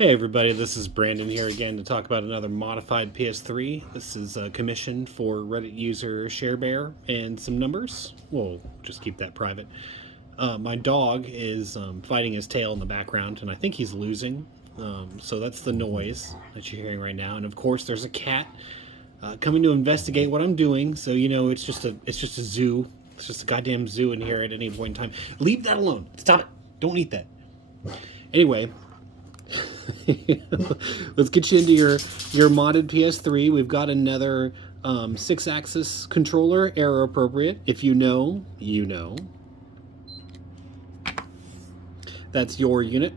Hey everybody, this is Brandon here again to talk about another modified PS3. This is commissioned for Reddit user ShareBear and some numbers. We'll just keep that private. My dog is fighting his tail in the background, and I think he's losing. So that's the noise that you're hearing right now. And of course, there's a cat coming to investigate what I'm doing. So you know, it's just a zoo. It's just a goddamn zoo in here at any point in time. Leave that alone. Stop it. Don't eat that. Anyway. Let's get you into your modded PS3. We've got another 6-axis controller, arrow appropriate. If you know, you know. That's your unit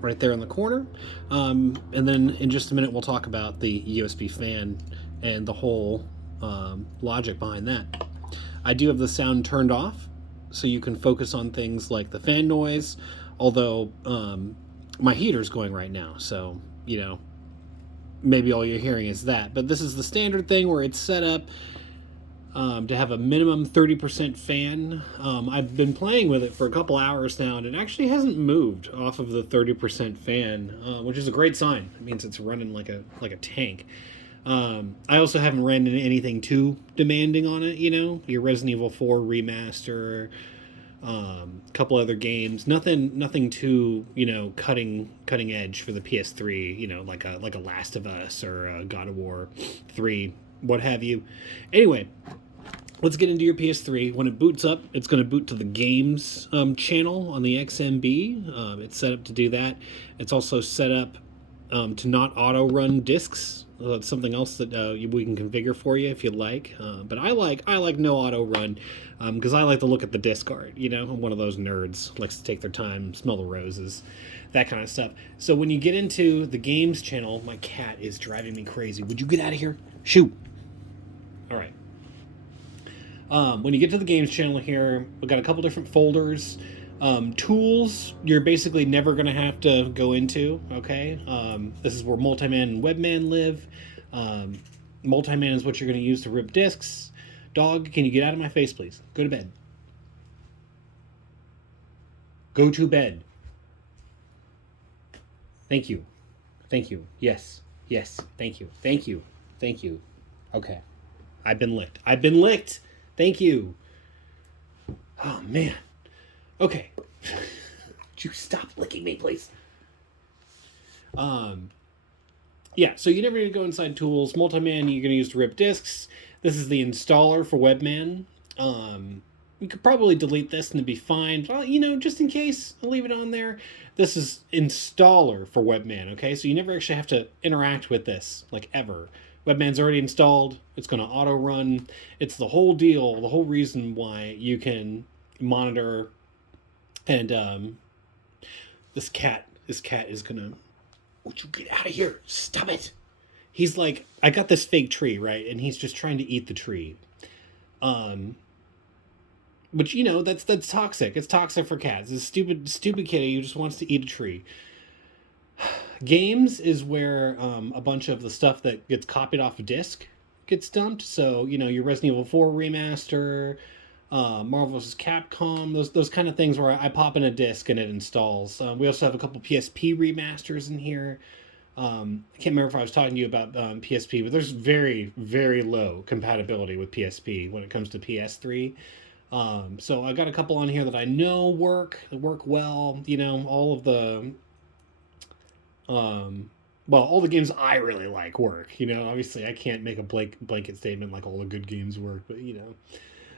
right there in the corner. And then in just a minute, we'll talk about the USB fan and the whole logic behind that. I do have the sound turned off, so you can focus on things like the fan noise, although my heater's going right now, so, you know, maybe all you're hearing is that. But this is the standard thing where it's set up to have a minimum 30% fan. I've been playing with it for a couple hours now, and it actually hasn't moved off of the 30% fan, which is a great sign. It means it's running like a tank. I also haven't ran into anything too demanding on it, you know, your Resident Evil 4 remaster, a couple other games, nothing too, you know, cutting edge for the PS3, you know, like a Last of Us or a God of War 3, what have you. Anyway, let's get into your PS3. When it boots up, it's going to boot to the games channel on the XMB. It's set up to do that. It's also set up to not auto run discs. That's something else that we can configure for you if you'd like. But I like no auto run because I like to look at the disc art. You know, I'm one of those nerds, likes to take their time, smell the roses, that kind of stuff. So when you get into the games channel, my cat is driving me crazy. Would you get out of here? Shoot. All right. When you get to the games channel here, we've got a couple different folders. Tools, you're basically never going to have to go into, okay? This is where Multiman and Webman live. Multiman is what you're going to use to rip discs. Dog, can you get out of my face, please? Go to bed. Go to bed. Thank you. Thank you. Yes. Yes. Thank you. Thank you. Thank you. Okay. I've been licked. I've been licked. Thank you. Oh, man. Okay. Would you stop licking me, please? Yeah, so you never need to go inside tools. Multiman, you're going to use to rip discs. This is the installer for Webman. You could probably delete this and it'd be fine. But, you know, just in case, I'll leave it on there. This is installer for Webman, okay? So you never actually have to interact with this, like, ever. Webman's already installed. It's going to auto-run. It's the whole deal, the whole reason why you can monitor. And this cat is gonna... Would you get out of here? Stop it. He's like, I got this fake tree, right? And he's just trying to eat the tree. Which, you know, that's toxic. It's toxic for cats. This stupid kitty who just wants to eat a tree. Games is where a bunch of the stuff that gets copied off a disc gets dumped. So, you know, your Resident Evil 4 remaster, Marvel vs. Capcom, those kind of things where I pop in a disc and it installs. We also have a couple Psp Remasters in here. I can't remember if I was talking to you about PSP, but there's very, very low compatibility with PSP when it comes to PS3. So I got a couple on here that I know work well. You know, all of the all the games I really like work. You know, obviously I can't make a blanket statement like all the good games work, but you know.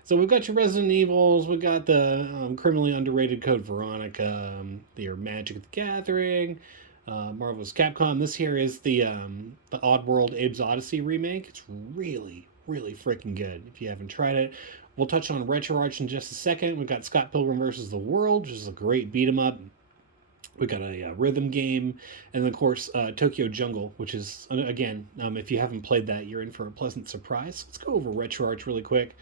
So we've got your Resident Evils, we've got the criminally underrated Code Veronica, your Magic the Gathering, Marvel's Capcom. This here is the Oddworld Abe's Odyssey remake. It's really, really freaking good if you haven't tried it. We'll touch on RetroArch in just a second. We've got Scott Pilgrim vs. the World, which is a great beat 'em up. We got a rhythm game, and then of course Tokyo Jungle, which is again, if you haven't played that, you're in for a pleasant surprise. Let's go over RetroArch really quick.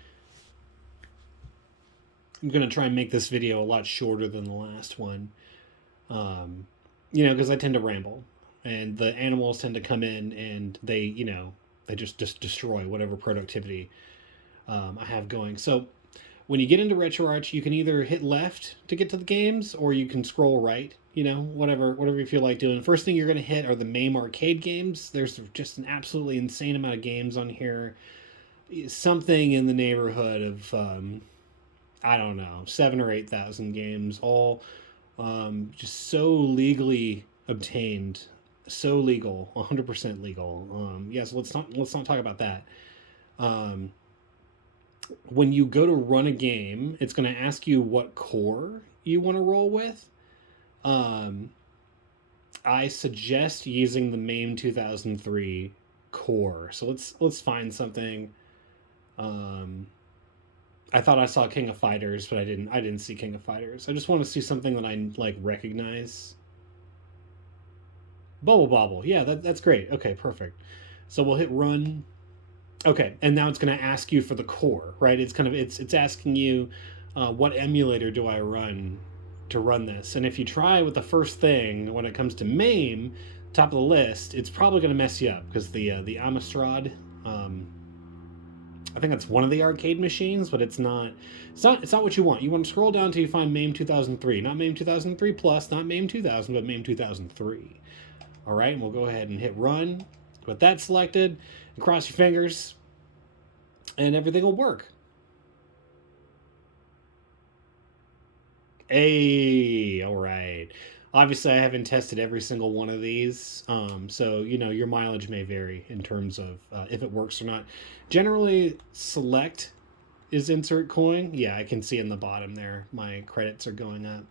I'm going to try and make this video a lot shorter than the last one. You know, because I tend to ramble. And the animals tend to come in and they, you know, they just destroy whatever productivity I have going. So when you get into RetroArch, you can either hit left to get to the games, or you can scroll right. you know, whatever you feel like doing. First thing you're going to hit are the MAME arcade games. There's just an absolutely insane amount of games on here. Something in the neighborhood of, I don't know, 7 or 8,000 games, all just so legally obtained, so legal, 100% legal. Yes, let's not talk about that. When you go to run a game, it's going to ask you what core you want to roll with. I suggest using the MAME 2003 core. So let's find something. I thought I saw King of Fighters, but I didn't see King of Fighters. I just want to see something that I like recognize. Bubble Bobble. Yeah, that's great. Okay, perfect. So we'll hit run. Okay, and now it's going to ask you for the core, right? It's asking you what emulator do I run to run this. And if you try with the first thing when it comes to MAME, top of the list, it's probably going to mess you up because the Amstrad, I think that's one of the arcade machines, but it's not what you want. You want to scroll down until you find MAME 2003, not MAME 2003 Plus, not MAME 2000, but MAME 2003. All right, and we'll go ahead and hit run with that selected, and cross your fingers, and everything will work. Hey, all right. Obviously, I haven't tested every single one of these, so you know your mileage may vary in terms of if it works or not. Generally, select is insert coin. Yeah, I can see in the bottom there my credits are going up.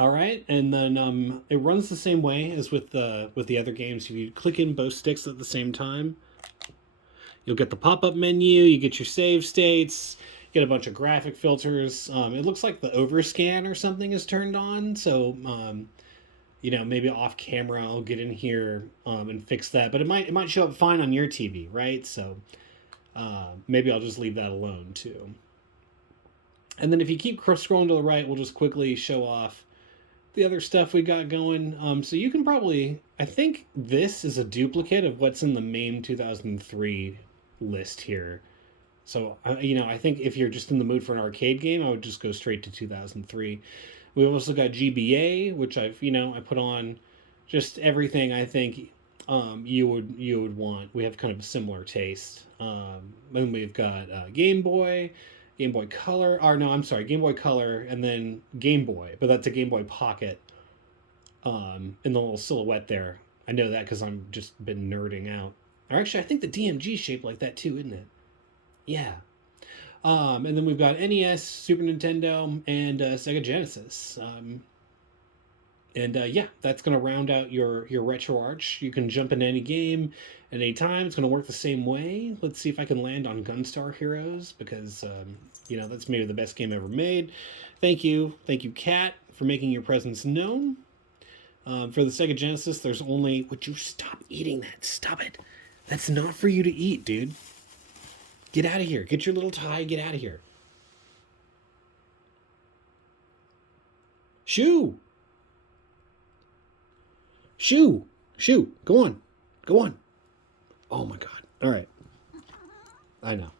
All right, and then it runs the same way as with the other games. If you click in both sticks at the same time, you'll get the pop-up menu. You get your save states. Get a bunch of graphic filters. It looks like the overscan or something is turned on, so you know, maybe off camera I'll get in here and fix that. But it might show up fine on your TV, right? So maybe I'll just leave that alone too. And then if you keep scrolling to the right, we'll just quickly show off the other stuff we got going. So you can probably, I think this is a duplicate of what's in the MAME 2003 list here. So, you know, I think if you're just in the mood for an arcade game, I would just go straight to 2003. We've also got GBA, which I put on just everything I think you would want. We have kind of a similar taste. Then we've got Game Boy Color. Or no, I'm sorry, Game Boy Color, and then Game Boy. But that's a Game Boy Pocket in the little silhouette there. I know that because I'm just been nerding out. Or actually, I think the DMG is shaped like that too, isn't it? Yeah. And then we've got NES, Super Nintendo, and Sega Genesis. Yeah, that's going to round out your RetroArch. You can jump into any game at any time. It's going to work the same way. Let's see if I can land on Gunstar Heroes because, you know, that's maybe the best game ever made. Thank you, Kat, for making your presence known. For the Sega Genesis, there's only... Would you stop eating that? Stop it. That's not for you to eat, dude. Get out of here. Get your little tie. Get out of here. Shoo. Go on. Oh my God. All right. I know.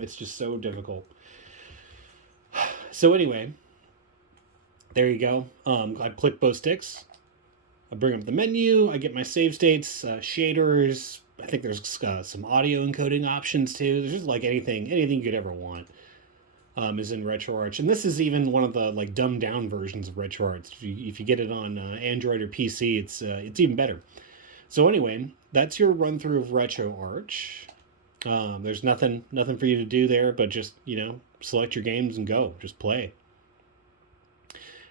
It's just so difficult. So anyway, there you go. I click both sticks. I bring up the menu. I get my save states, shaders. I think there's some audio encoding options too. There's just like anything you could ever want is in RetroArch. And this is even one of the like dumbed down versions of RetroArch. If you get it on Android or PC, it's even better. So anyway, that's your run through of RetroArch. There's nothing for you to do there, but just, you know, select your games and go. Just play.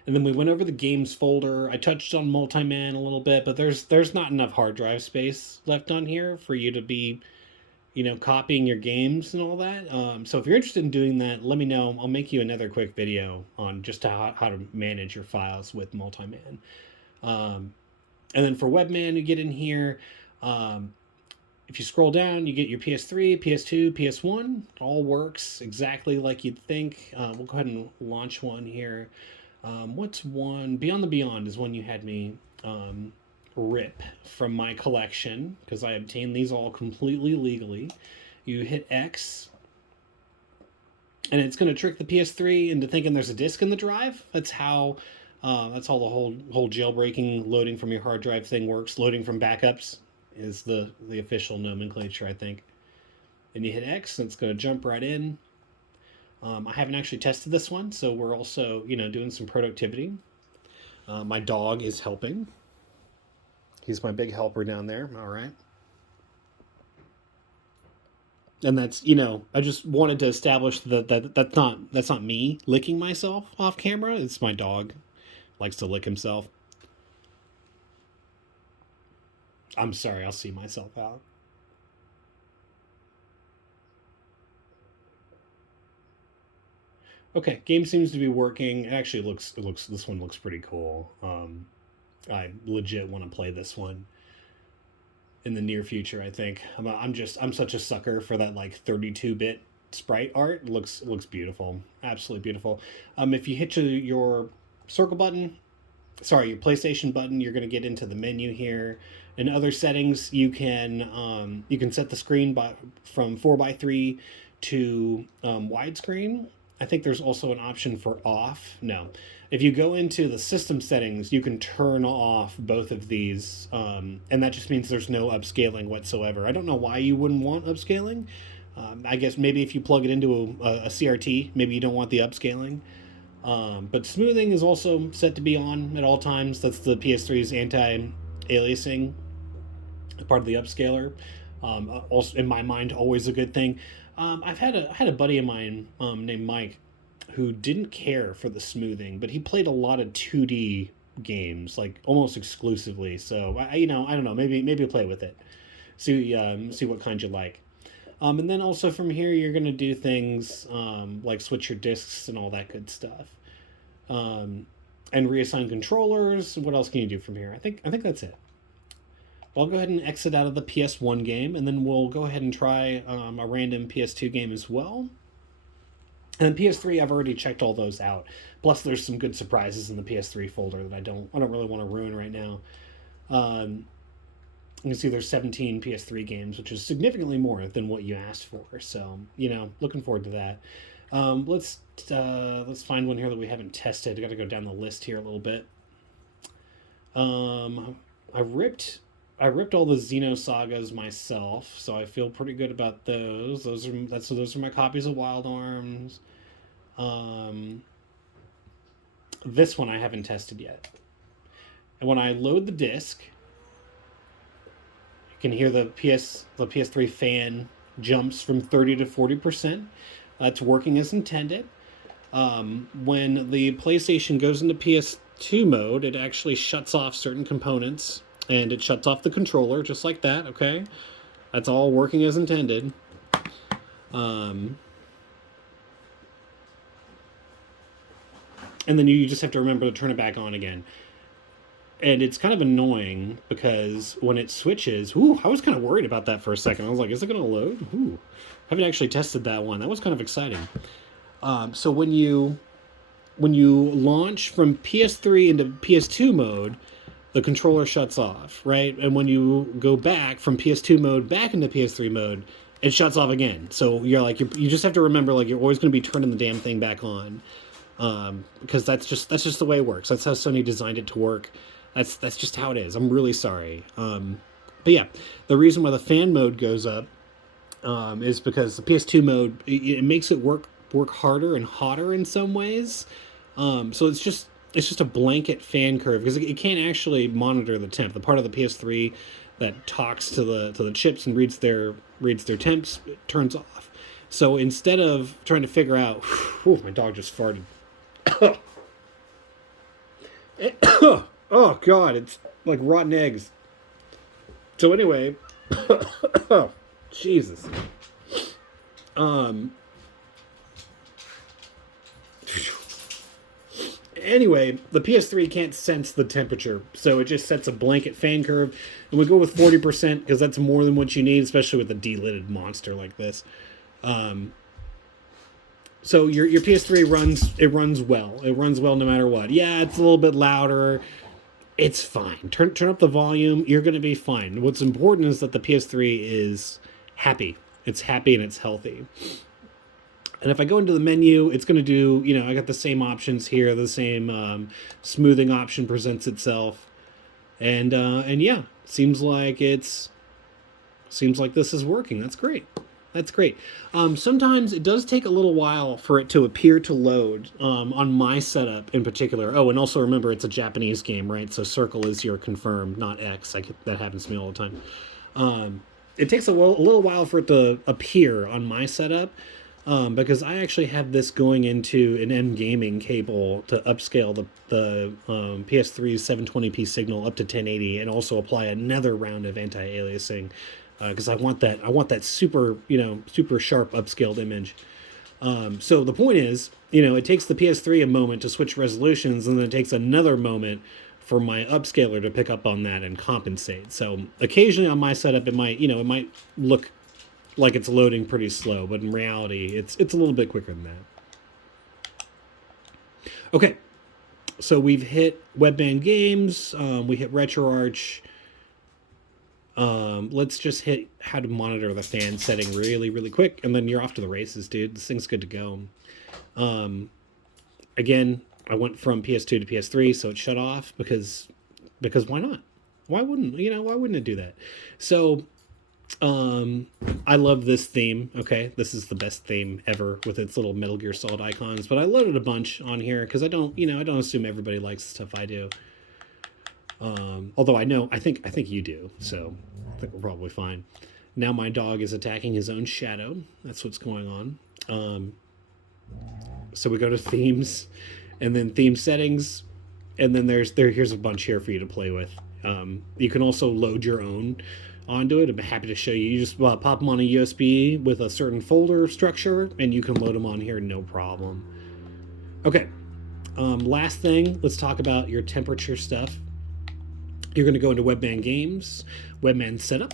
And then we went over the games folder. I touched on Multiman a little bit, but there's not enough hard drive space left on here for you to be, you know, copying your games and all that. So if you're interested in doing that, let me know. I'll make you another quick video on just how to manage your files with Multiman. And then for Webman, you get in here. If you scroll down, you get your PS3, PS2, PS1. It all works exactly like you'd think. We'll go ahead and launch one here. What's one? Beyond the Beyond is one you had me rip from my collection because I obtained these all completely legally. You hit X, and it's going to trick the PS3 into thinking there's a disk in the drive. That's how the whole jailbreaking loading from your hard drive thing works. Loading from backups is the official nomenclature, I think. And you hit X, and it's going to jump right in. I haven't actually tested this one, so we're also doing some productivity. My dog is helping. He's my big helper down there. All right. And that's I just wanted to establish that's not me licking myself off camera. It's my dog likes to lick himself. I'm sorry, I'll see myself out. Okay, game seems to be working. It actually looks this one looks pretty cool. I legit want to play this one in the near future. I think I'm such a sucker for that like 32-bit sprite art. It looks beautiful, absolutely beautiful. If you hit your circle button, sorry, your PlayStation button, you're going to get into the menu here. In other settings, you can set the screen from 4:3 to widescreen. I think there's also an option for off. No. If you go into the system settings, you can turn off both of these, and that just means there's no upscaling whatsoever. I don't know why you wouldn't want upscaling. I guess maybe if you plug it into a CRT, maybe you don't want the upscaling. But smoothing is also set to be on at all times. That's the PS3's anti-aliasing, part of the upscaler. Also, in my mind, always a good thing. I had a buddy of mine named Mike who didn't care for the smoothing, but he played a lot of 2D games, like almost exclusively. So I don't know, maybe play with it, see what kind you like. And then also from here, you're gonna do things like switch your discs and all that good stuff, and reassign controllers. What else can you do from here? I think that's it. I'll go ahead and exit out of the PS1 game, and then we'll go ahead and try a random PS2 game as well. And PS3, I've already checked all those out. Plus, there's some good surprises in the PS3 folder that I don't really want to ruin right now. You can see there's 17 PS3 games, which is significantly more than what you asked for. So, looking forward to that. Let's find one here that we haven't tested. I got to go down the list here a little bit. I ripped all the Xenosagas myself, so I feel pretty good about those. Those are my copies of Wild Arms. This one I haven't tested yet. And when I load the disc, you can hear the PS3 fan jumps from 30 to 40%. That's working as intended. When the PlayStation goes into PS2 mode, it actually shuts off certain components. And it shuts off the controller, just like that, okay? That's all working as intended. And then you just have to remember to turn it back on again. And it's kind of annoying, because when it switches... Ooh, I was kind of worried about that for a second. I was like, is it going to load? Ooh. I haven't actually tested that one. That was kind of exciting. So when you launch from PS3 into PS2 mode... the controller shuts off, right? And when you go back from PS2 mode back into PS3 mode, it shuts off again. So you just have to remember, like, you're always going to be turning the damn thing back on, because that's just the way it works. That's how Sony designed it to work. That's just how it is. I'm really sorry. But yeah, the reason why the fan mode goes up is because the PS2 mode, it makes it work harder and hotter in some ways. So it's just a blanket fan curve, because it can't actually monitor the temp. The part of the PS3 that talks to the chips and reads their temps turns off. So instead of trying to figure out, whew, my dog just farted. Oh God, it's like rotten eggs. So anyway, Jesus. Anyway, the PS3 can't sense the temperature, so it just sets a blanket fan curve, and we go with 40% because that's more than what you need, especially with a delidded monster like this. So your PS3 runs well. It runs well no matter what. Yeah, it's a little bit louder. It's fine. Turn up the volume. You're going to be fine. What's important is that the PS3 is happy. It's happy and it's healthy. And if I go into the menu, it's going to do, you know, I got the same options here. The same smoothing option presents itself. And yeah, seems like this is working. That's great. That's great. Sometimes it does take a little while for it to appear to load on my setup in particular. Oh, and also remember, it's a Japanese game, right? So circle is your confirm, not X. That happens to me all the time. It takes a little while for it to appear on my setup because I actually have this going into an M gaming cable to upscale the PS3's 720p signal up to 1080 and also apply another round of anti-aliasing. Because I want that super, you know, super sharp upscaled image. So the point is, you know, it takes the PS3 a moment to switch resolutions, and then it takes another moment for my upscaler to pick up on that and compensate. So occasionally on my setup, it might look like it's loading pretty slow, but in reality, it's a little bit quicker than that. Okay, so we've hit Webman Games, we hit RetroArch. Let's just hit how to monitor the fan setting really quick, and then you're off to the races, dude. This thing's good to go. Again, I went from PS2 to PS3, so it shut off because why not? Why wouldn't it do that? So I love this theme. Okay, this is the best theme ever with its little Metal Gear Solid icons, but I loaded a bunch on here because I don't assume everybody likes the stuff I do. Although I think you do, so I think we're probably fine. Now my dog is attacking his own shadow. That's what's going on. So we go to themes, and then theme settings, and then here's a bunch here for you to play with. You can also load your own onto it. I'm happy to show you. You just pop them on a USB with a certain folder structure, and you can load them on here, no problem. Okay. Last thing, let's talk about your temperature stuff. You're going to go into Webman Games, Webman Setup,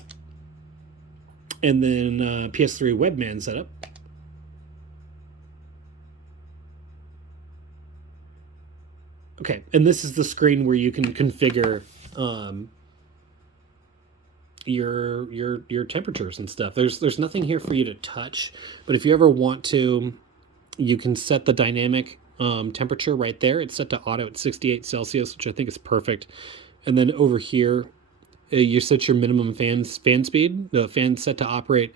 and then PS3 Webman Setup. Okay, and this is the screen where you can configure your temperatures and stuff. There's nothing here for you to touch, but if you ever want to, you can set the dynamic temperature right there. It's set to auto at 68 Celsius, which I think is perfect. And then over here, you set your minimum fan speed. The fan's set to operate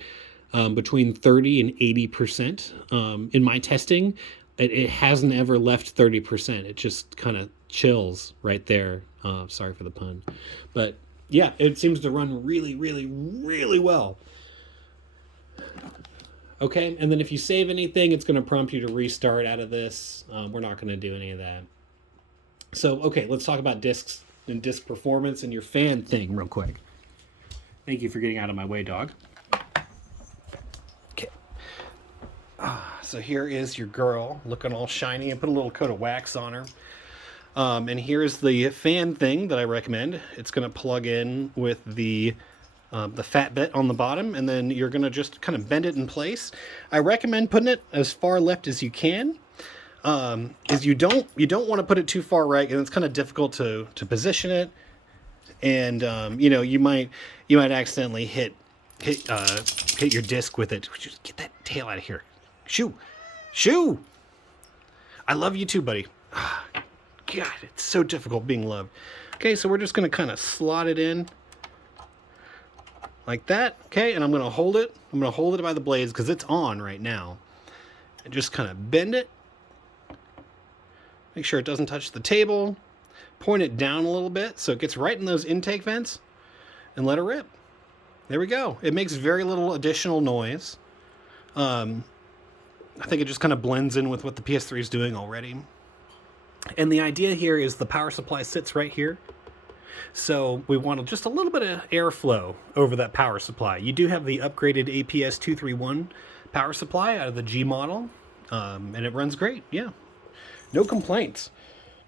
between 30 and 80%. In my testing, it hasn't ever left 30%. It just kind of chills right there. Sorry for the pun. But yeah, it seems to run really well. Okay, and then if you save anything, it's going to prompt you to restart out of this. We're not going to do any of that. So, okay, let's talk about discs and disk performance and your fan thing real quick. Thank you for getting out of my way, dog. Okay. So here is your girl looking all shiny, and put a little coat of wax on her. And here's the fan thing that I recommend. It's going to plug in with the fat bit on the bottom, and then you're going to just kind of bend it in place. I recommend putting it as far left as you can. Is you don't want to put it too far right, and it's kind of difficult to position it, and you might accidentally hit your disc with it. Just get that tail out of here. Shoo! I love you too, buddy. God, it's so difficult being loved. Okay, so we're just gonna kind of slot it in like that. Okay, and I'm gonna hold it. I'm gonna hold it by the blades because it's on right now, and just kind of bend it. Make sure it doesn't touch the table. Point it down a little bit so it gets right in those intake vents, and let it rip. There we go. It makes very little additional noise. I think it just kind of blends in with what the PS3 is doing already. And the idea here is the power supply sits right here. So we want just a little bit of airflow over that power supply. You do have the upgraded APS231 power supply out of the G model, and it runs great. Yeah. No complaints.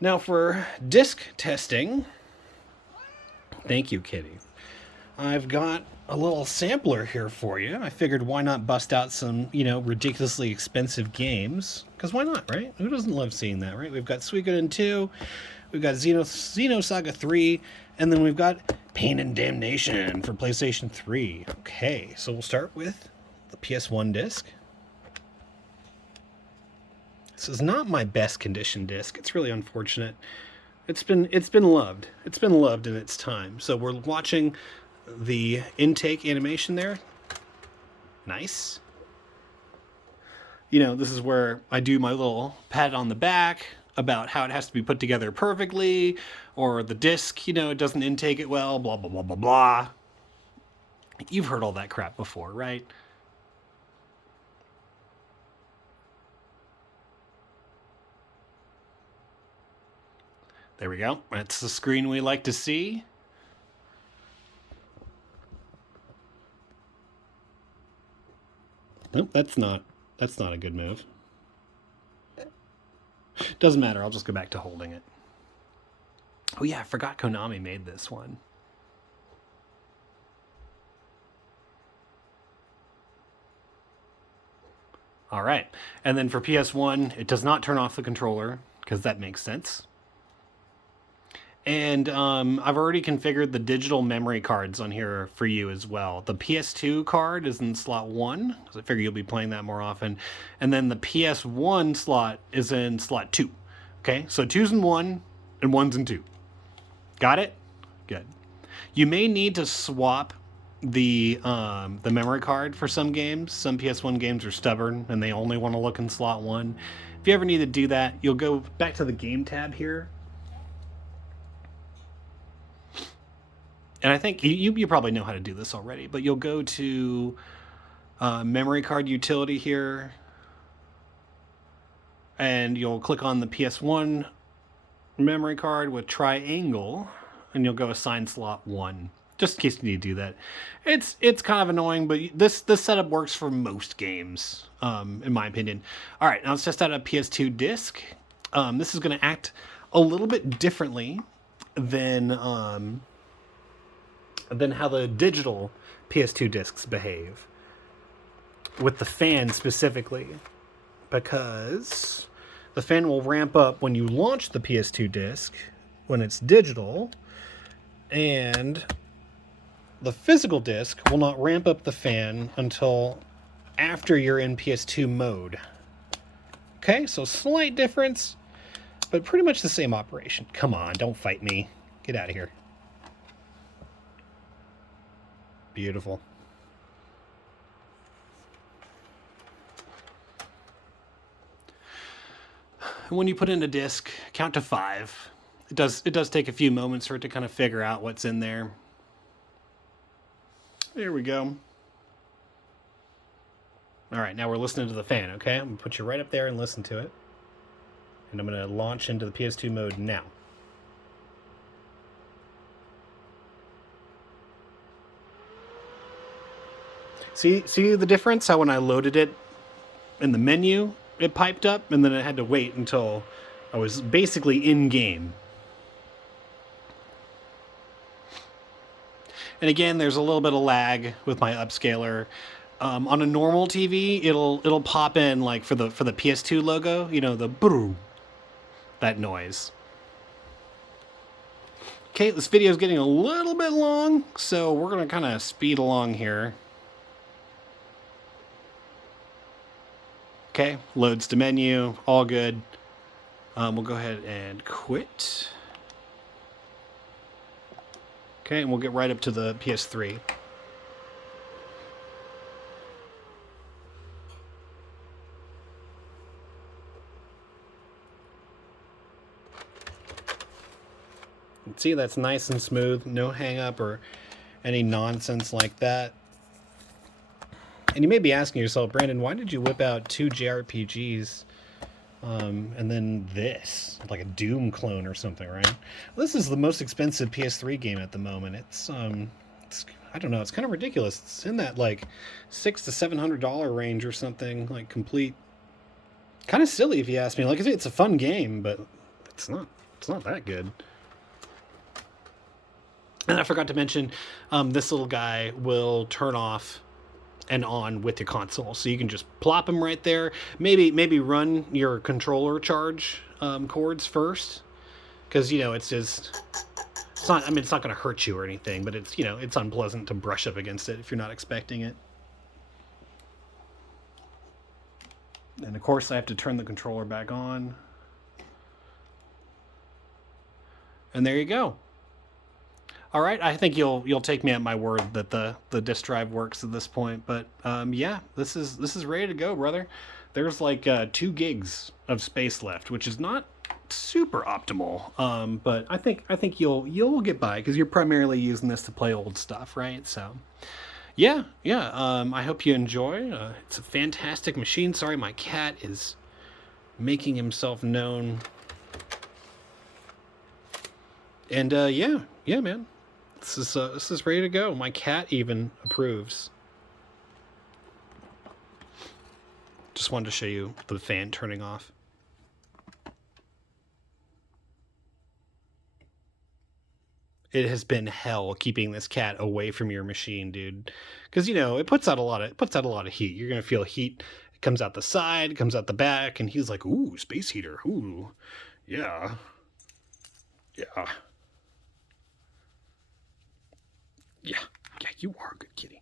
Now for disc testing, thank you, Kitty. I've got a little sampler here for you. I figured why not bust out some, ridiculously expensive games? Because why not, right? Who doesn't love seeing that, right? We've got Suikoden 2, we've got Xenosaga 3, and then we've got Pain and Damnation for PlayStation 3. Okay, so we'll start with the PS1 disc. This is not my best condition disc. It's really unfortunate. It's been loved. It's been loved in its time. So we're watching the intake animation there. Nice. You know, this is where I do my little pat on the back about how it has to be put together perfectly, or the disc, you know, it doesn't intake it well, blah, blah, blah, blah, blah. You've heard all that crap before, right? There we go. That's the screen we like to see. Nope, that's not a good move. Doesn't matter, I'll just go back to holding it. Oh yeah, I forgot Konami made this one. All right, and then for PS1, it does not turn off the controller, because that makes sense. And I've already configured the digital memory cards on here for you as well. The PS2 card is in slot 1, because I figure you'll be playing that more often. And then the PS1 slot is in slot 2. Okay, so 2's in 1, and 1's in 2. Got it? Good. You may need to swap the memory card for some games. Some PS1 games are stubborn, and they only want to look in slot 1. If you ever need to do that, you'll go back to the game tab here. And I think you probably know how to do this already, but you'll go to memory card utility here, and you'll click on the PS1 memory card with triangle, and you'll go assign slot 1, just in case you need to do that. It's kind of annoying, but this setup works for most games, in my opinion. All right, now let's test out a PS2 disc. This is going to act a little bit differently than how the digital PS2 discs behave, with the fan specifically, because the fan will ramp up when you launch the PS2 disc when it's digital, and the physical disc will not ramp up the fan until after you're in Ps2 mode. Okay, so slight difference, but pretty much the same operation. Come on, don't fight me. Get out of here. Beautiful. When you put in a disc, count to 5. It does take a few moments for it to kind of figure out what's in there. There we go. All right, now we're listening to the fan, okay? I'm going to put you right up there and listen to it. And I'm going to launch into the PS2 mode now. See the difference? How when I loaded it in the menu, it piped up, and then I had to wait until I was basically in-game. And again, there's a little bit of lag with my upscaler. On a normal TV, it'll pop in like for the PS2 logo, you know, the brrr, that noise. Okay, this video is getting a little bit long, so we're gonna kind of speed along here. Okay, loads to menu, all good. We'll go ahead and quit. Okay, and we'll get right up to the PS3. See, that's nice and smooth, no hang up or any nonsense like that. And you may be asking yourself, Brandon, why did you whip out 2 JRPGs and then this, like a Doom clone or something, right? Well, this is the most expensive PS3 game at the moment. It's I don't know, it's kind of ridiculous. It's in that like $600 to $700 range or something, like complete. Kind of silly if you ask me. Like I say, it's a fun game, but it's not that good. And I forgot to mention, this little guy will turn off and on with your console, so you can just plop them right there. Maybe run your controller charge cords first, because you know it's not. I mean, it's not going to hurt you or anything, but it's it's unpleasant to brush up against it if you're not expecting it. And of course I have to turn the controller back on. And there you go. All right, I think you'll take me at my word that the disk drive works at this point. But yeah, this is ready to go, brother. There's like 2 gigs of space left, which is not super optimal. But I think you'll get by because you're primarily using this to play old stuff, right? So yeah. I hope you enjoy. It's a fantastic machine. Sorry, my cat is making himself known. And yeah, man. This is ready to go. My cat even approves. Just wanted to show you the fan turning off. It has been hell keeping this cat away from your machine, dude. Because it puts out a lot of heat. You're gonna feel heat. It comes out the side, it comes out the back, and he's like, "Ooh, space heater. Ooh, yeah, yeah." Yeah, you are a good kitty.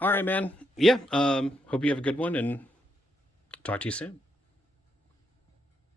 All right, man. Yeah, hope you have a good one, and talk to you soon.